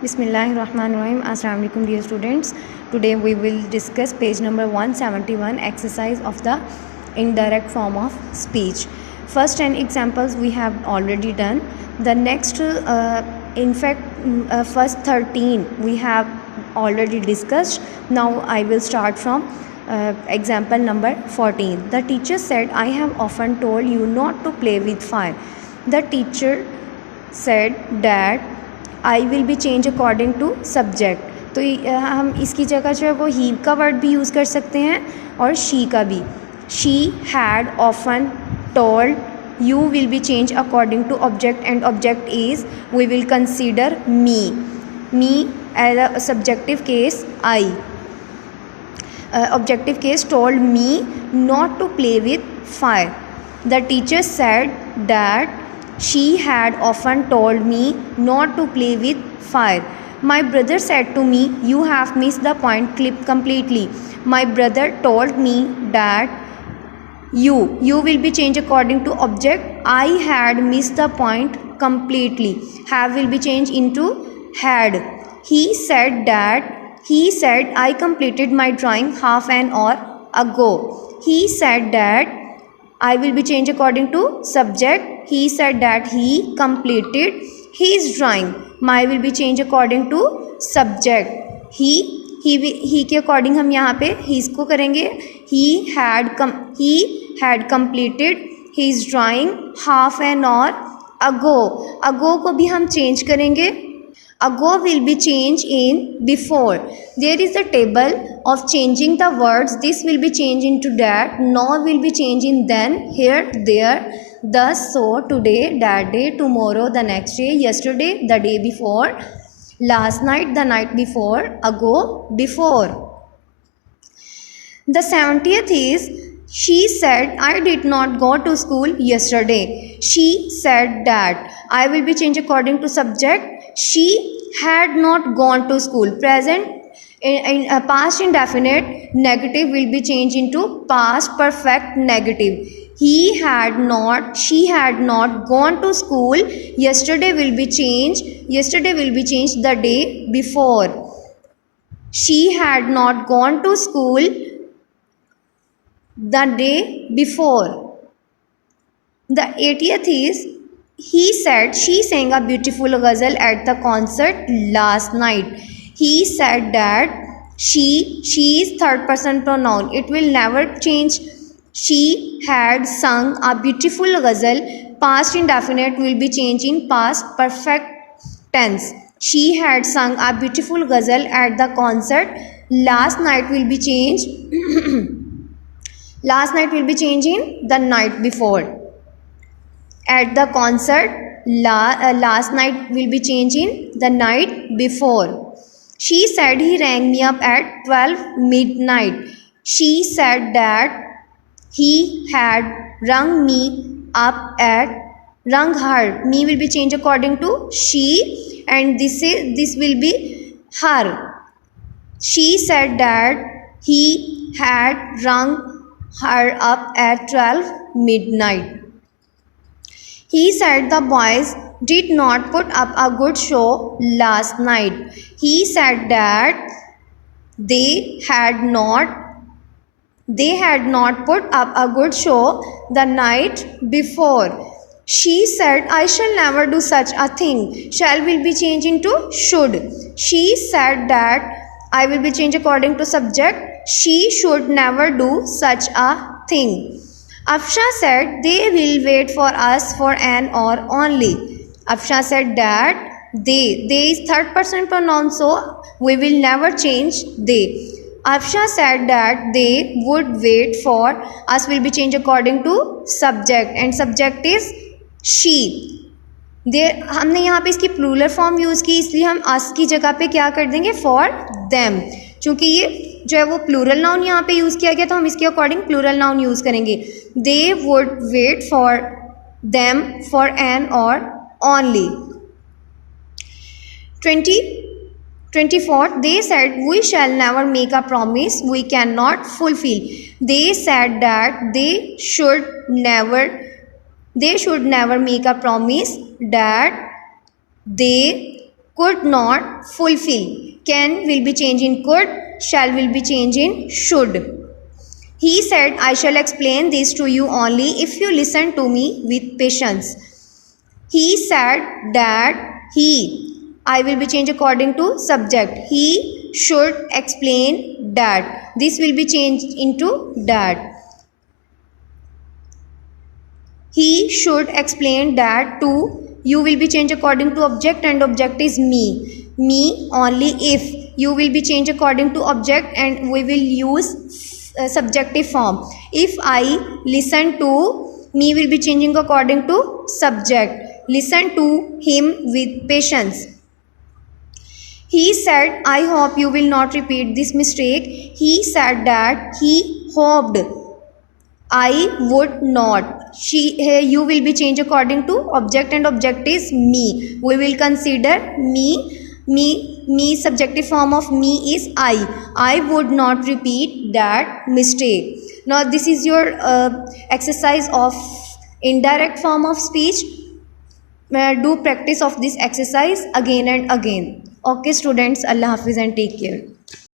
Bismillahirrahmanirrahim. Assalamu alaikum dear students. Today we will discuss page number 171, exercise of the indirect form of speech. First 10 examples we have already done. The next first 13 we have already discussed. Now I will start from example number 14. The teacher said, I have often told you not to play with fire. The teacher said that I will be change according to subject. तो हम इसकी जगह जो है वो ही का word भी use कर सकते हैं और शी का भी. She had often told. You will be change according to object and object is we will consider me as a subjective case. I objective case told me not to play with fire. The teacher said that she had often told me not to play with fire. My brother said to me, you have missed the point clip completely. My brother told me that you will be changed according to object. I had missed the point completely. Have will be changed into had. He said I completed my drawing half an hour ago. He said that I will be changed according to subject. He said that he completed his drawing. My will be changed according to subject. He के according हम यहाँ पे his को करेंगे. He had completed his drawing half an hour ago. Ago को भी हम change करेंगे. Ago will be changed in before. There is a table of changing the words. This will be changed into that. Nor will be changed in then, here, there, thus, so, today, that day, tomorrow, the next day, yesterday, the day before, last night, the night before, ago, before. The 70th is, she said, I did not go to school yesterday. She said that. I will be changed according to subject. She had not gone to school. Present in past indefinite negative will be changed into past perfect negative. She had not gone to school. Yesterday will be changed the day before. She had not gone to school the day before. The 80th is, he said she sang a beautiful ghazal at the concert last night. He said that she is third person pronoun. It will never change. She had sung a beautiful ghazal. Past indefinite will be changed in past perfect tense. She had sung a beautiful ghazal at the concert. Last night will be changed. Last night will be changed in the night before. At the concert, last night will be changed in the night before. She said he rang me up at 12 midnight. She said that he had rung her. Me will be changed according to she, and this will be her. She said that he had rung her up at 12 midnight. He said the boys did not put up a good show last night. He said that they had not put up a good show the night before. She said, I shall never do such a thing. Shall will be changed into should. She said that I will be changed according to subject. She should never do such a thing. Afsha said they will wait for us for an hour only. Afsha said that they is third person pronoun, so we will never change they. Afsha said that they would wait for us will be changed according to subject, and subject is she. हमने यहाँ पे इसकी plural form use की, इसलिए हम us की जगह पे क्या कर देंगे for them. चूँकि ये जो है वो प्लूरल नाउन यहाँ पे यूज़ किया गया तो हम इसके अकॉर्डिंग प्लूरल नाउन यूज़ करेंगे. They would wait for them for an hour only. 24th, they said we shall never make a promise we cannot fulfill. They said that they should never make a promise that they could not, fulfill. Can will be changed in could, shall will be changed in should. He said, I shall explain this to you only if you listen to me with patience. He said that he, I will be changed according to subject. He should explain that. This will be changed into that. He should explain that to, you will be changed according to object and object is me. Me only if, you will be changed according to object and we will use subjective form. If I listen to, me will be changing according to subject. Listen to him with patience. He said, I hope you will not repeat this mistake. He said that he hoped I would not. She, here you will be changed according to object and object is me. We will consider me subjective form of me is I. I would not repeat that mistake. Now this is your exercise of indirect form of speech. Do practice of this exercise again and again. Okay students, Allah Hafiz and take care.